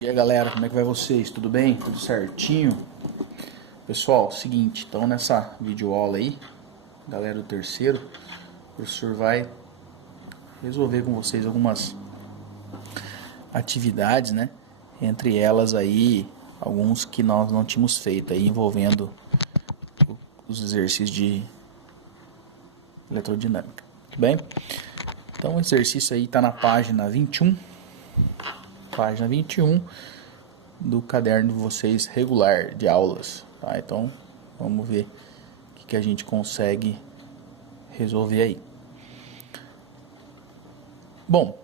E aí galera, como é que vai vocês? Tudo bem? Tudo certinho? Pessoal, seguinte, então nessa videoaula aí, galera do terceiro, o professor vai resolver com vocês algumas atividades, né? Entre elas aí, alguns que nós não tínhamos feito aí, envolvendo os exercícios de eletrodinâmica. Tudo bem? Então o exercício aí está na página 21. Página 21 do caderno de vocês regular de aulas, tá? Então, vamos ver o que a gente consegue resolver aí. Bom,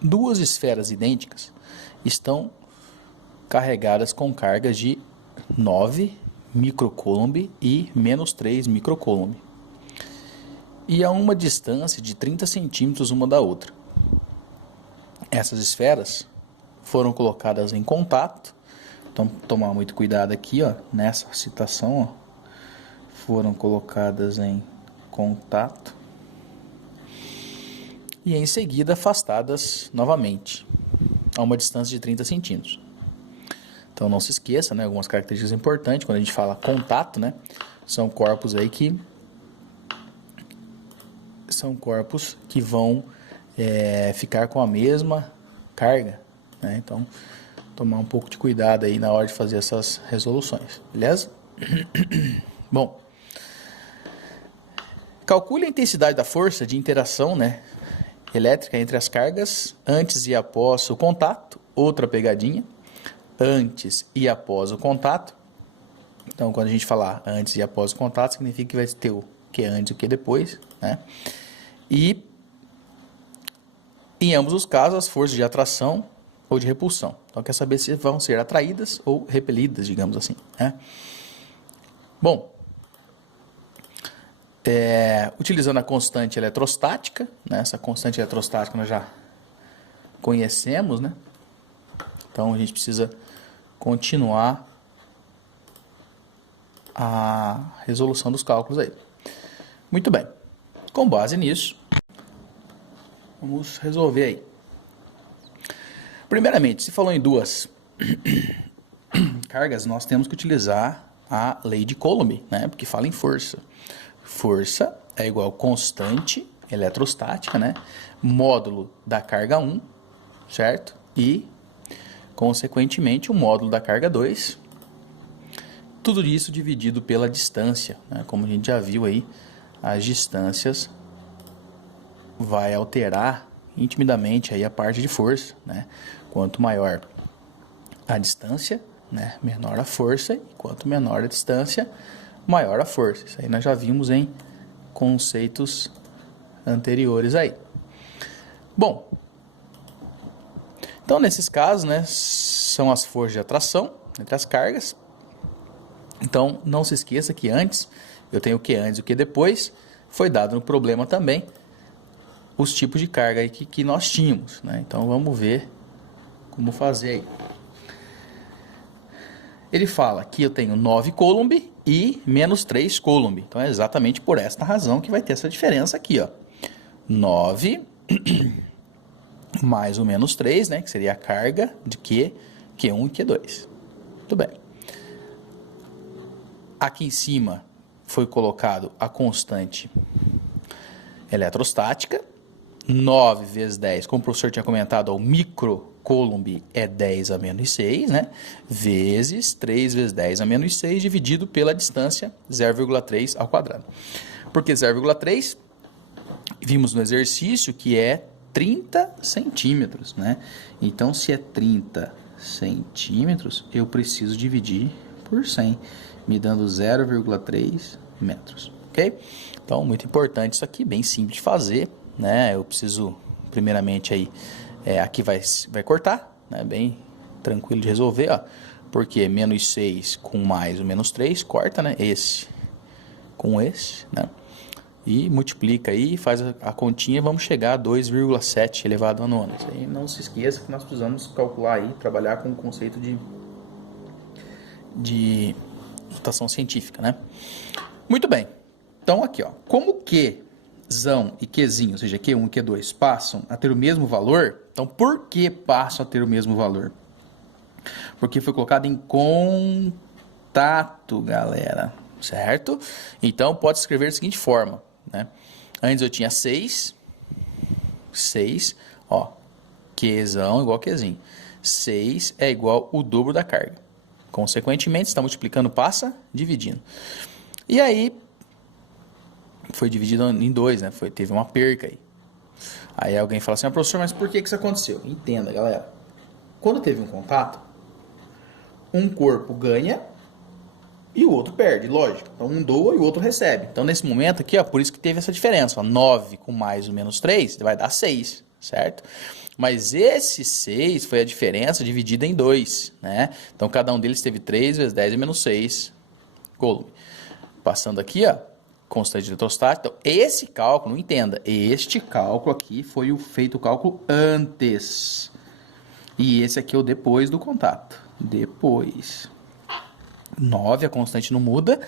duas esferas idênticas estão carregadas com cargas de 9 microcoulomb e menos 3 microcoulomb, e a uma distância de 30 centímetros uma da outra. Essas esferas foram colocadas em contato. Então, tomar muito cuidado aqui, ó, nessa citação, ó, foram colocadas em contato e em seguida afastadas novamente a uma distância de 30 centímetros. Então, não se esqueça, né, algumas características importantes quando a gente fala contato, né, são corpos aí que vão ficar com a mesma carga, né? Então, tomar um pouco de cuidado aí na hora de fazer essas resoluções, beleza? Bom, calcule a intensidade da força de interação, né, elétrica entre as cargas antes e após o contato. Outra pegadinha, antes e após o contato. Então, quando a gente falar antes e após o contato, significa que vai ter o que antes e o que depois, né? E em ambos os casos, as forças de atração ou de repulsão. Então, quer saber se vão ser atraídas ou repelidas, digamos assim, né? Bom, utilizando a constante eletrostática, né? Essa constante eletrostática nós já conhecemos, né? Então, a gente precisa continuar a resolução dos cálculos aí. Muito bem. Com base nisso, vamos resolver aí. Primeiramente, se falou em duas cargas, nós temos que utilizar a lei de Coulomb, né? Porque fala em força. Força é igual a constante eletrostática, né? Módulo da carga 1, certo? E, consequentemente, o módulo da carga 2. Tudo isso dividido pela distância, né? Como a gente já viu aí, as distâncias vai alterar intimidamente aí a parte de força, né? Quanto maior a distância, né, menor a força, e quanto menor a distância, maior a força. Isso aí nós já vimos em conceitos anteriores aí. Bom, então nesses casos, né, são as forças de atração entre as cargas. Então não se esqueça que antes, eu tenho o que antes e o que depois, foi dado no problema também os tipos de carga aí que nós tínhamos, né? Então vamos ver como fazer aí. Ele fala que eu tenho 9 coulomb e menos 3 coulomb. Então é exatamente por esta razão que vai ter essa diferença aqui, ó. 9 mais o menos 3, né, que seria a carga de Q1 e Q2. Muito bem. Aqui em cima foi colocado a constante eletrostática. 9 vezes 10, como o professor tinha comentado, o microcoulomb é 10 a menos 6, né? Vezes 3 vezes 10 a menos 6, dividido pela distância 0,3 ao quadrado. Por que 0,3? Vimos no exercício que é 30 centímetros, né? Então, se é 30 centímetros, eu preciso dividir por 100, me dando 0,3 metros, ok? Então, muito importante isso aqui, bem simples de fazer, né? Eu preciso, primeiramente, aí, aqui vai cortar, né? Bem tranquilo de resolver, ó, porque menos 6 com mais o menos 3 corta, né? Esse com esse, né? E multiplica aí, faz a continha e vamos chegar a 2,7 elevado a nona. Isso aí não se esqueça que nós precisamos calcular aí, trabalhar com o conceito de notação científica, né? Muito bem. Então, aqui, ó, como Qzão e Qzinho, ou seja, Q1 e Q2, passam a ter o mesmo valor, Então, por que passa a ter o mesmo valor? Porque foi colocado em contato, galera, certo? Então, pode escrever da seguinte forma, né? Antes eu tinha 6, ó, Qzão igual Qzinho. 6 é igual o dobro da carga. Consequentemente, está multiplicando, passa dividindo. E aí, foi dividido em 2, né? Teve uma perca aí. Aí alguém fala assim, professor, mas por que isso aconteceu? Entenda, galera. Quando teve um contato, um corpo ganha e o outro perde, lógico. Então, um doa e o outro recebe. Então, nesse momento aqui, ó, por isso que teve essa diferença. Ó, 9 com mais ou menos 3 vai dar 6, certo? Mas esse 6 foi a diferença dividida em 2, né? Então, cada um deles teve 3 vezes 10 menos 6 Coulomb. Passando aqui, ó, constante eletrostática. Então, esse cálculo, não entenda, este cálculo aqui foi feito o cálculo antes. E esse aqui é o depois do contato. Depois. 9, a constante não muda.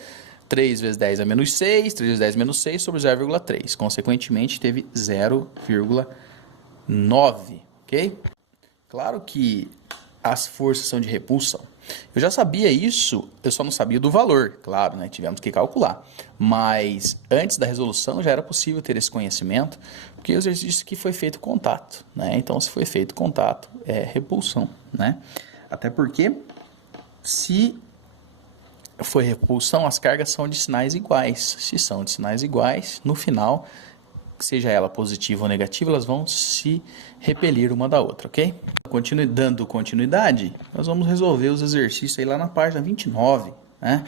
3 vezes 10 é menos 6. 3 vezes 10 é menos 6 sobre 0,3. Consequentemente, teve 0,9. Ok? Claro que as forças são de repulsão. Eu já sabia isso, eu só não sabia do valor, claro, né? Tivemos que calcular. Mas antes da resolução já era possível ter esse conhecimento, porque o exercício aqui foi feito contato, né? Então, se foi feito contato, é repulsão, né? Até porque, se foi repulsão, as cargas são de sinais iguais. Se são de sinais iguais, no final, seja ela positiva ou negativa, elas vão se repelir uma da outra, ok? Dando continuidade, nós vamos resolver os exercícios aí lá na página 29, né?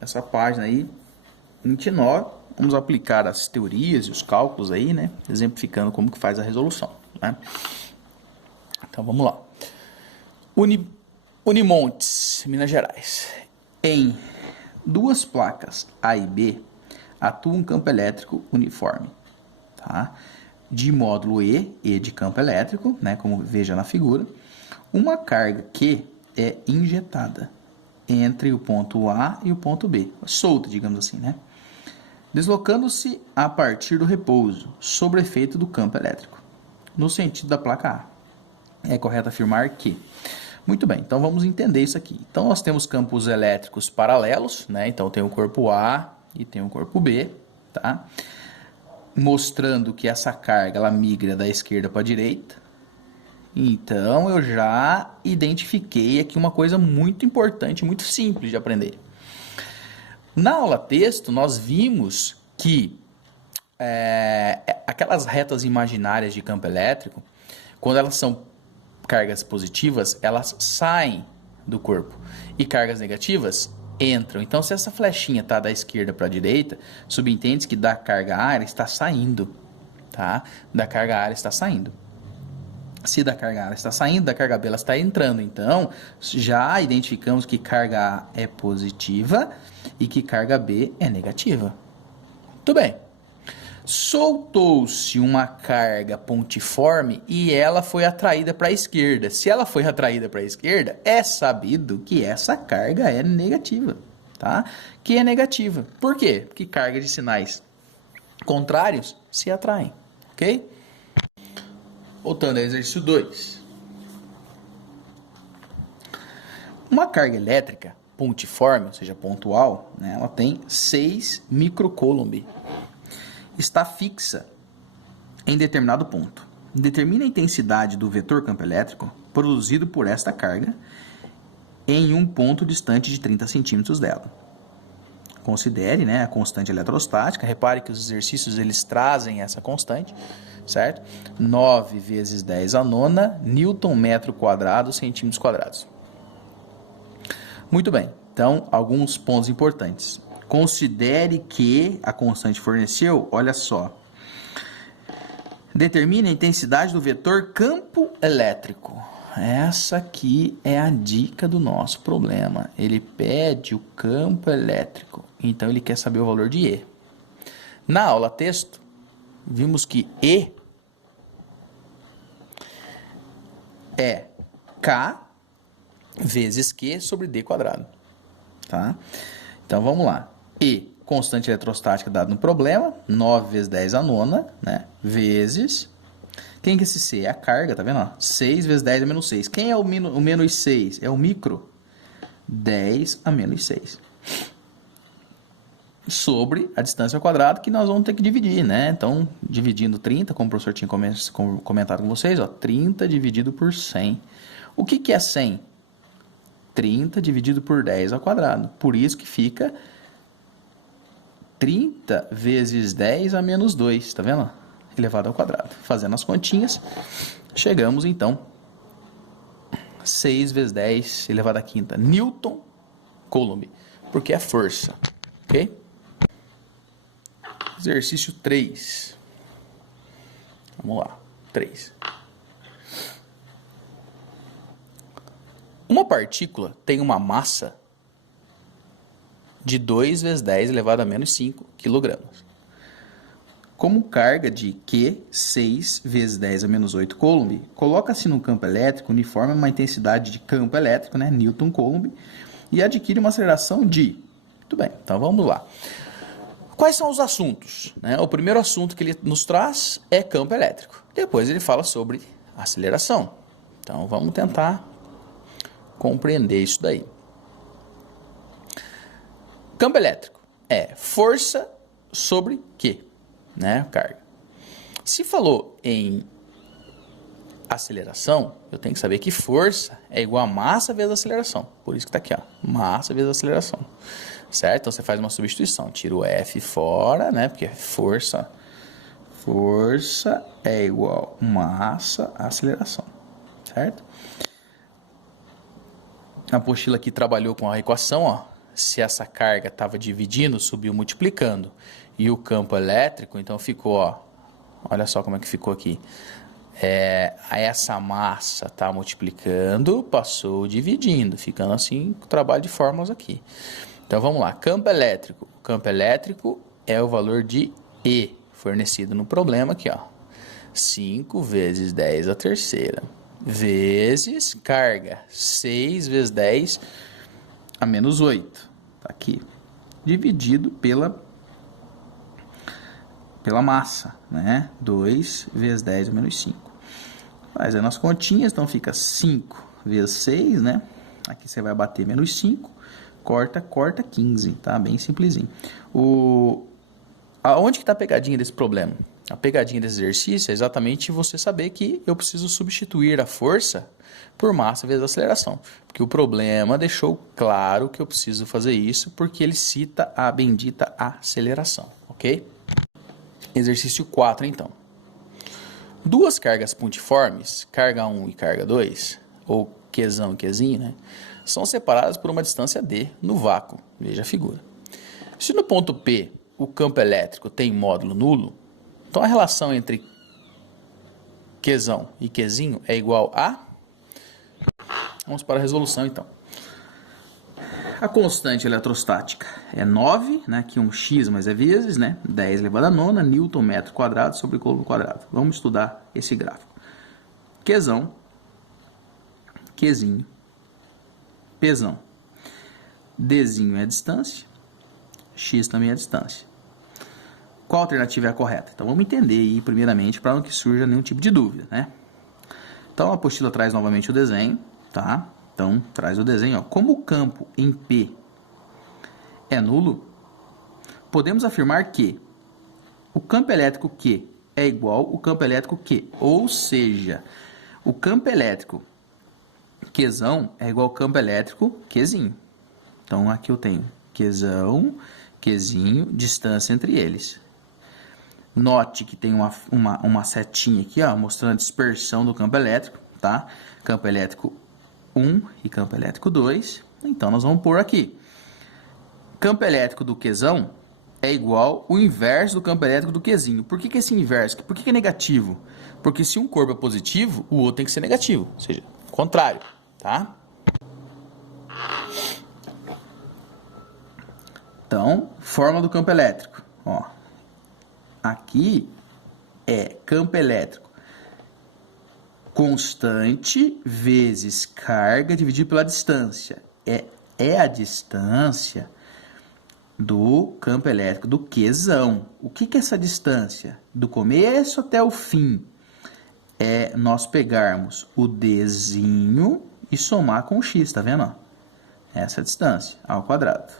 Essa página aí, 29, vamos aplicar as teorias e os cálculos aí, né? Exemplificando como que faz a resolução, né? Então, vamos lá. Unimontes, Minas Gerais. Em duas placas A e B, atua um campo elétrico uniforme, tá? De módulo E de campo elétrico, né, como veja na figura, uma carga Q é injetada entre o ponto A e o ponto B, solta, digamos assim, né? Deslocando-se a partir do repouso, sob efeito do campo elétrico, no sentido da placa A. É correto afirmar que... Muito bem, então vamos entender isso aqui. Então, nós temos campos elétricos paralelos, né? Então, tem o corpo A e tem o corpo B, tá? Mostrando que essa carga ela migra da esquerda para a direita. Então, eu já identifiquei aqui uma coisa muito importante, muito simples de aprender. Na aula texto, nós vimos que aquelas retas imaginárias de campo elétrico, quando elas são cargas positivas, elas saem do corpo. E cargas negativas entram. Então, se essa flechinha está da esquerda para a direita, subentende que da carga A ela está saindo, tá? Da carga A ela está saindo. Se da carga A ela está saindo, da carga B ela está entrando. Então, já identificamos que carga A é positiva e que carga B é negativa. Muito bem. Soltou-se uma carga pontiforme e ela foi atraída para a esquerda. Se ela foi atraída para a esquerda, é sabido que essa carga é negativa, tá? Que é negativa. Por quê? Porque cargas de sinais contrários se atraem, ok? Voltando ao exercício 2. Uma carga elétrica pontiforme, ou seja, pontual, né, ela tem 6 microcoulomb. Está fixa em determinado ponto. Determina a intensidade do vetor campo elétrico produzido por esta carga em um ponto distante de 30 centímetros dela. Considere, né, a constante eletrostática. Repare que os exercícios eles trazem essa constante, certo? 9 vezes 10 a nona, Newton metro quadrado, centímetros quadrados. Muito bem. Então, alguns pontos importantes. Considere que a constante forneceu, olha só, determine a intensidade do vetor campo elétrico. Essa aqui é a dica do nosso problema. Ele pede o campo elétrico, então ele quer saber o valor de E. Na aula texto, vimos que E é K vezes Q sobre D quadrado, tá? Então, vamos lá. E, constante eletrostática dada no problema, 9 vezes 10 a nona, né? Vezes Quem que é esse C? É a carga, tá vendo? Ó? 6 vezes 10 a menos 6. Quem é o menos 6? É o micro. 10 a menos 6. Sobre a distância ao quadrado que nós vamos ter que dividir, né? Então, dividindo 30, como o professor tinha comentado com vocês, ó, 30 dividido por 100. O que é 100? 30 dividido por 10 ao quadrado. Por isso que fica 30 vezes 10 a menos 2, tá vendo? Elevado ao quadrado. Fazendo as continhas, chegamos então 6 vezes 10 elevado à quinta Newton Coulomb, porque é força, ok? Exercício 3. Vamos lá, 3. Uma partícula tem uma massa de 2 vezes 10 elevado a menos 5 quilogramas. Como carga de Q, 6 vezes 10 a menos 8 Coulomb, coloca-se no campo elétrico uniforme a uma intensidade de campo elétrico, né, Newton Coulomb, e adquire uma aceleração de... Muito bem, então vamos lá. Quais são os assuntos? Né? O primeiro assunto que ele nos traz é campo elétrico. Depois ele fala sobre aceleração. Então vamos tentar compreender isso daí. Campo elétrico é força sobre quê? Né? Carga. Se falou em aceleração, eu tenho que saber que força é igual a massa vezes aceleração. Por isso que está aqui, ó, massa vezes aceleração. Certo? Então você faz uma substituição. Tira o F fora, né? Porque força é igual massa aceleração. Certo? A apostila aqui trabalhou com a equação, ó. Se essa carga estava dividindo, subiu multiplicando. E o campo elétrico, então ficou, ó. Olha só como é que ficou aqui. Essa massa está multiplicando, passou dividindo, ficando assim o trabalho de fórmulas aqui. Então vamos lá, campo elétrico. O campo elétrico é o valor de E, fornecido no problema aqui, ó. 5 vezes 10 a terceira, vezes carga, 6 vezes 10 a menos 8. Tá aqui, dividido pela massa, né? 2 vezes 10 a menos 5. Fazendo as continhas, então fica 5 vezes 6, né? Aqui você vai bater menos 5. Corta 15, tá? Bem simplesinho. Aonde que tá a pegadinha desse problema? A pegadinha desse exercício é exatamente você saber que eu preciso substituir a força por massa vezes aceleração. Porque o problema deixou claro que eu preciso fazer isso porque ele cita a bendita aceleração, ok? Exercício 4, então. Duas cargas pontiformes, carga 1 e carga 2, ou Qzão e Qzinho, né? São separadas por uma distância d no vácuo. Veja a figura. Se no ponto P o campo elétrico tem módulo nulo, então a relação entre Qzão e Qzinho é igual a... Vamos para a resolução, então. A constante eletrostática é 9, né? Aqui um x, mas é vezes, né? 10 elevado a nona, Newton metro quadrado sobre Coulomb quadrado. Vamos estudar esse gráfico. Qzão, Qzinho, Pzão. Dzinho é a distância, x também é a distância. Qual alternativa é a correta? Então vamos entender aí primeiramente para não que surja nenhum tipo de dúvida, né? Então a apostila traz novamente o desenho, tá? Então traz o desenho, ó. Como o campo em P é nulo, podemos afirmar que o campo elétrico Q é igual ao campo elétrico Q, ou seja, o campo elétrico Qzão é igual ao campo elétrico Qzinho. Então, aqui eu tenho Qzão, Qzinho, distância entre eles. Note que tem uma setinha aqui, ó, mostrando a dispersão do campo elétrico, tá? Campo elétrico 1 e campo elétrico 2. Então, nós vamos pôr aqui. Campo elétrico do Qzão é igual ao inverso do campo elétrico do Qzinho. Por que esse inverso? Por que é negativo? Porque se um corpo é positivo, o outro tem que ser negativo. Ou seja, contrário, tá? Então, fórmula do campo elétrico. Ó, aqui é campo elétrico constante vezes carga dividido pela distância. É a distância do campo elétrico do Qzão. O que é essa distância? Do começo até o fim. é nós pegarmos o Dzinho e somar com o x, tá vendo? Ó? Essa é a distância, a ao quadrado.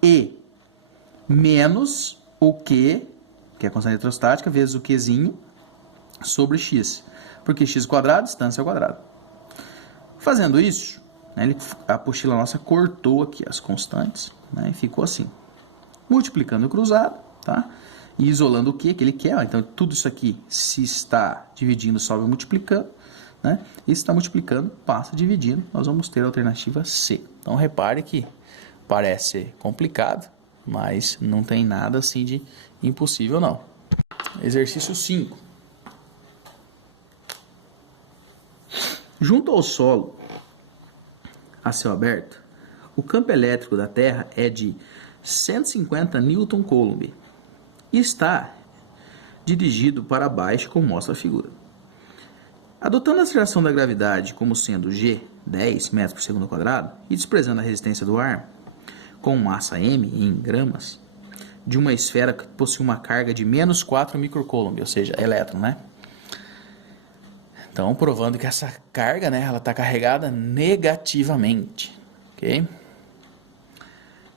E menos o Q, que é a constante eletrostática, vezes o Qzinho sobre x. Porque x quadrado, distância ao quadrado. Fazendo isso, né, a apostila nossa cortou aqui as constantes, né, e ficou assim. Multiplicando o cruzado, tá? E isolando o Q que ele quer. Ó, então, tudo isso aqui, se está dividindo, sobe multiplicando. Né? E se está multiplicando, passa dividindo. Nós vamos ter a alternativa C. Então, repare que parece ser complicado, mas não tem nada assim de impossível, não. Exercício 5. Junto ao solo, a céu aberto, o campo elétrico da Terra é de 150 Newton Coulomb e está dirigido para baixo, como mostra a figura. Adotando a aceleração da gravidade como sendo g, 10 metros por segundo quadrado, e desprezando a resistência do ar, com massa m em gramas, de uma esfera que possui uma carga de menos 4 microcoulomb, ou seja, elétron, né? Então, provando que essa carga, né, ela está carregada negativamente, ok?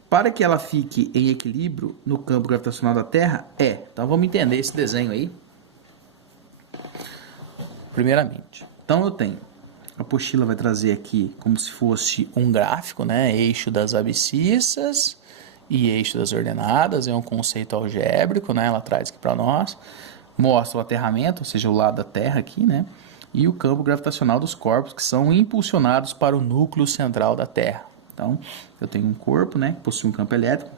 Para que ela fique em equilíbrio no campo gravitacional da Terra, então vamos entender esse desenho aí. Primeiramente, então eu tenho, a apostila vai trazer aqui como se fosse um gráfico, né, eixo das abscissas e eixo das ordenadas, é um conceito algébrico, né, ela traz aqui para nós, mostra o aterramento, ou seja, o lado da Terra aqui, né, e o campo gravitacional dos corpos que são impulsionados para o núcleo central da Terra. Então, eu tenho um corpo, né, que possui um campo elétrico,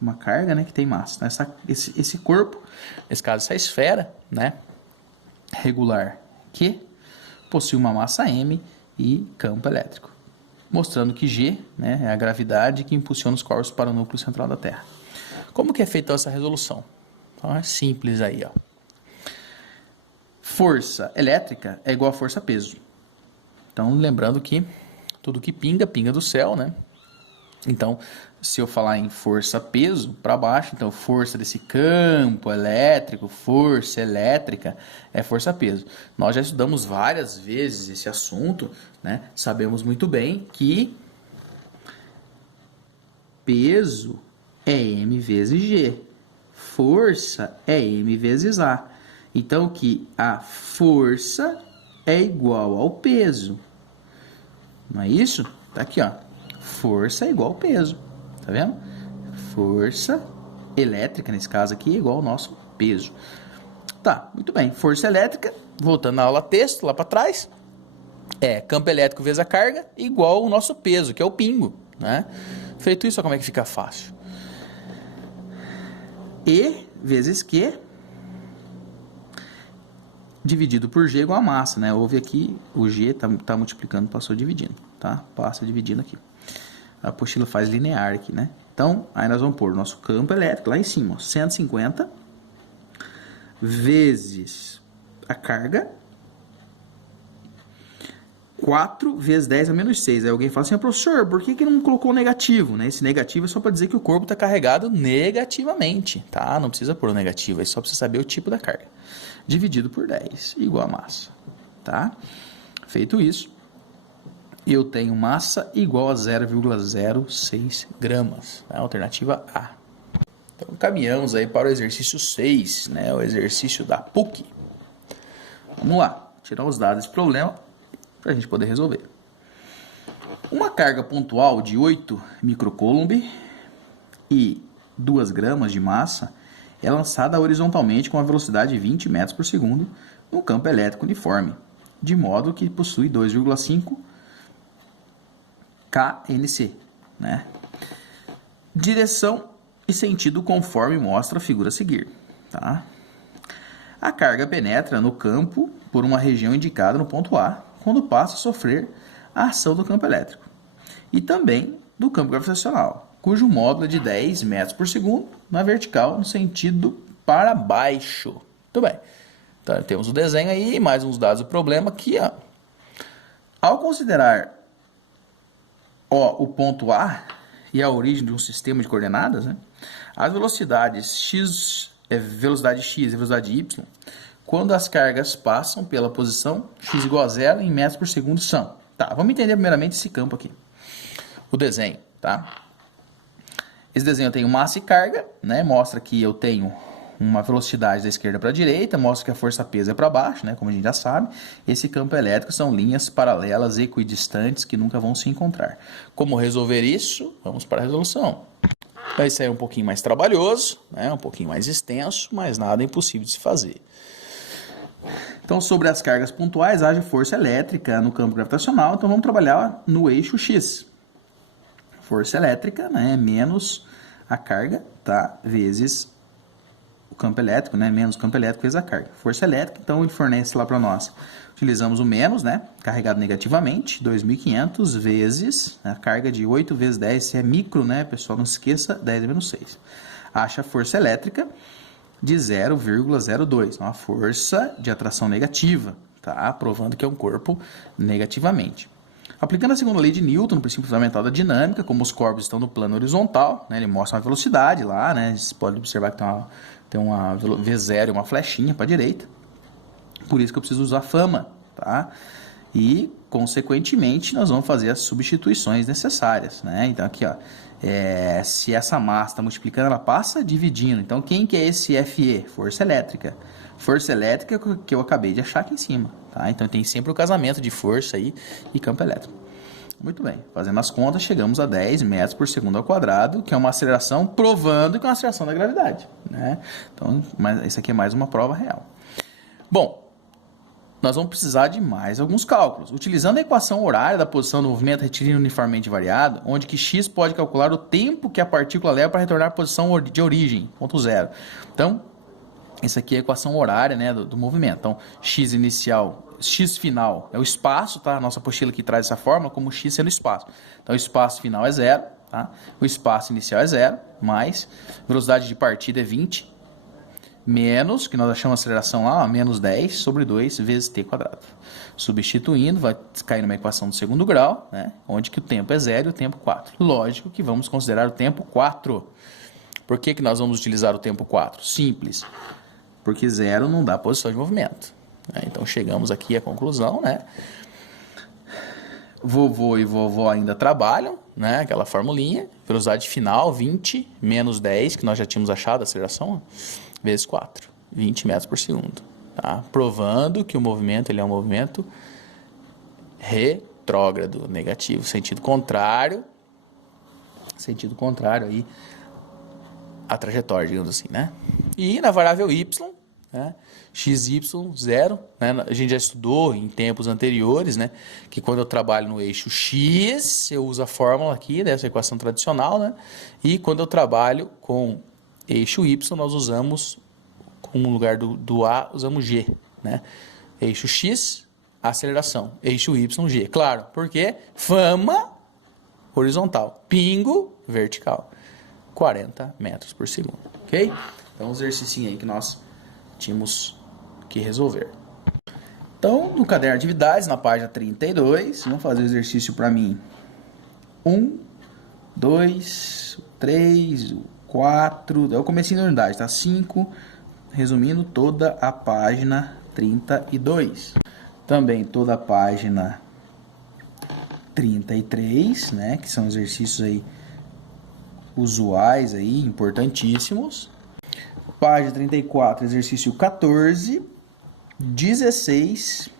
uma carga, né, que tem massa. Então, esse corpo, nesse caso, essa esfera, né, regular, que possui uma massa m e campo elétrico, mostrando que G, né, é a gravidade que impulsiona os corpos para o núcleo central da Terra. Como que é feita essa resolução? Então, é simples aí, ó. Força elétrica é igual a força-peso. Então, lembrando que tudo que pinga, pinga do céu, né? Então, se eu falar em força-peso para baixo, então força desse campo elétrico, força elétrica é força-peso. Nós já estudamos várias vezes esse assunto, né? Sabemos muito bem que peso é m vezes g, força é m vezes a. Então, que a força é igual ao peso. Não é isso? Tá aqui, ó. Força é igual ao peso. Tá vendo? Força elétrica, nesse caso aqui, é igual ao nosso peso. Tá, muito bem. Força elétrica, voltando na aula texto, lá para trás, é campo elétrico vezes a carga igual ao nosso peso, que é o pingo, né? Feito isso, olha como é que fica fácil. E vezes Q dividido por G igual a massa, né? Houve aqui, o G tá multiplicando, passou dividindo, tá? Passa dividindo aqui. A apostila faz linear aqui, né? Então, aí nós vamos pôr o nosso campo elétrico lá em cima, ó, 150 vezes a carga, 4 vezes 10 a menos 6. Aí alguém fala assim, professor, por que não colocou negativo? Né? Esse negativo é só para dizer que o corpo está carregado negativamente, tá? Não precisa pôr o negativo, é só para você saber o tipo da carga. Dividido por 10, igual a massa, tá? Feito isso, eu tenho massa igual a 0,06 gramas, né? Alternativa A. Então, caminhamos aí para o exercício 6, né? O exercício da PUC. Vamos lá, tirar os dados desse problema para a gente poder resolver. Uma carga pontual de 8 microcoulomb e 2 gramas de massa é lançada horizontalmente com a velocidade de 20 metros por segundo no campo elétrico uniforme, de modo que possui 2,5 kNc, né? Direção e sentido conforme mostra a figura a seguir, tá? A carga penetra no campo por uma região indicada no ponto A, quando passa a sofrer a ação do campo elétrico, e também do campo gravitacional, cujo módulo é de 10 metros por segundo na vertical, no sentido para baixo. Muito bem. Então, temos o desenho aí, mais uns dados do problema aqui, ó. Ao considerar o ponto A e a origem de um sistema de coordenadas, né, as velocidades x, velocidade x e velocidade y quando as cargas passam pela posição x igual a 0 em metros por segundo são. Tá, vamos entender primeiramente esse campo aqui. O desenho, tá? Esse desenho eu tenho massa e carga, né? Mostra que eu tenho uma velocidade da esquerda para a direita, mostra que a força-peso é para baixo, né? Como a gente já sabe. Esse campo elétrico são linhas paralelas equidistantes que nunca vão se encontrar. Como resolver isso? Vamos para a resolução. Vai ser um pouquinho mais trabalhoso, né? Um pouquinho mais extenso, mas nada impossível de se fazer. Então, sobre as cargas pontuais, age força elétrica no campo gravitacional. Então, vamos trabalhar no eixo X. Força elétrica, né, menos a carga, tá, vezes o campo elétrico, né, menos o campo elétrico vezes a carga. Força elétrica, então ele fornece lá para nós. Utilizamos o menos, né, carregado negativamente, 2.500 vezes a carga de 8 vezes 10, se é micro, né, pessoal, não se esqueça, 10 menos 6. Acha a força elétrica de 0,02, uma força de atração negativa, tá, provando que é um corpo negativamente. Aplicando a segunda lei de Newton, no princípio fundamental da dinâmica, como os corpos estão no plano horizontal, né, ele mostra uma velocidade lá, né, você pode observar que tem uma V0 e uma flechinha para a direita. Por isso que eu preciso usar fama, tá? E, consequentemente, nós vamos fazer as substituições necessárias, né? Então, aqui, ó, se essa massa está multiplicando, ela passa dividindo. Então, quem que é esse FE? Força elétrica. Força elétrica que eu acabei de achar aqui em cima, tá? Então, tem sempre o casamento de força aí e campo elétrico. Muito bem, fazendo as contas, chegamos a 10 metros por segundo ao quadrado, que é uma aceleração, provando que é uma aceleração da gravidade, né? Então, isso aqui é mais uma prova real. Bom, nós vamos precisar de mais alguns cálculos. Utilizando a equação horária da posição do movimento retilíneo uniformemente variado, onde que x pode calcular o tempo que a partícula leva para retornar à posição de origem, ponto zero. Então, essa aqui é a equação horária, né, do movimento. Então, x inicial, x final é o espaço, tá? A nossa apostila aqui traz essa fórmula como x sendo o espaço. Então, o espaço final é zero, tá? O espaço inicial é zero, mais velocidade de partida é 20, menos, que nós achamos a aceleração lá, ó, menos 10 sobre 2 vezes t quadrado. Substituindo, vai cair numa equação do segundo grau, né, onde que o tempo é zero e o tempo 4. Lógico que vamos considerar o tempo 4. Por que nós vamos utilizar o tempo 4? Simples. Porque zero não dá posição de movimento. Então, chegamos aqui à conclusão, né? Vovô e vovó ainda trabalham, né? Aquela formulinha. Velocidade final, 20 menos 10, que nós já tínhamos achado a aceleração, vezes 4. 20 metros por segundo. Tá? Provando que o movimento ele é um movimento retrógrado, negativo, sentido contrário aí a trajetória, digamos assim, né? E na variável y, né? xy, 0, né? A gente já estudou em tempos anteriores, né? Que quando eu trabalho no eixo x, eu uso a fórmula aqui, dessa equação tradicional, né? E quando eu trabalho com eixo y, nós usamos, no lugar do A, usamos g, né? Eixo x, aceleração. Eixo y, g. Claro, porque fama horizontal, pingo vertical. 40 metros por segundo, ok? Então, um exercício aí que nós tínhamos que resolver. Então, no caderno de atividades, na página 32, vamos fazer o exercício para mim. 1, 2, 3, 4, é o comecinho da unidade, tá? 5, resumindo toda a página 32. Também toda a página 33, né? Que são exercícios aí usuais aí, importantíssimos. Página 34, exercício 14, 16,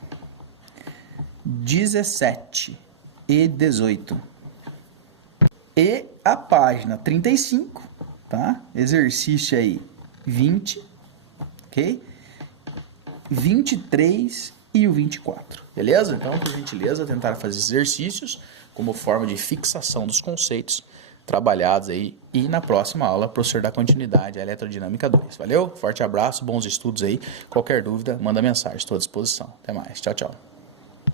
17 e 18. E a página 35, tá? Exercício aí 20, ok? 23 e o 24, beleza? Então, por gentileza, tentar fazer exercícios como forma de fixação dos conceitos trabalhados aí, e na próxima aula, o professor dá continuidade à Eletrodinâmica 2. Valeu? Forte abraço, bons estudos aí. Qualquer dúvida, manda mensagem, estou à disposição. Até mais. Tchau, tchau.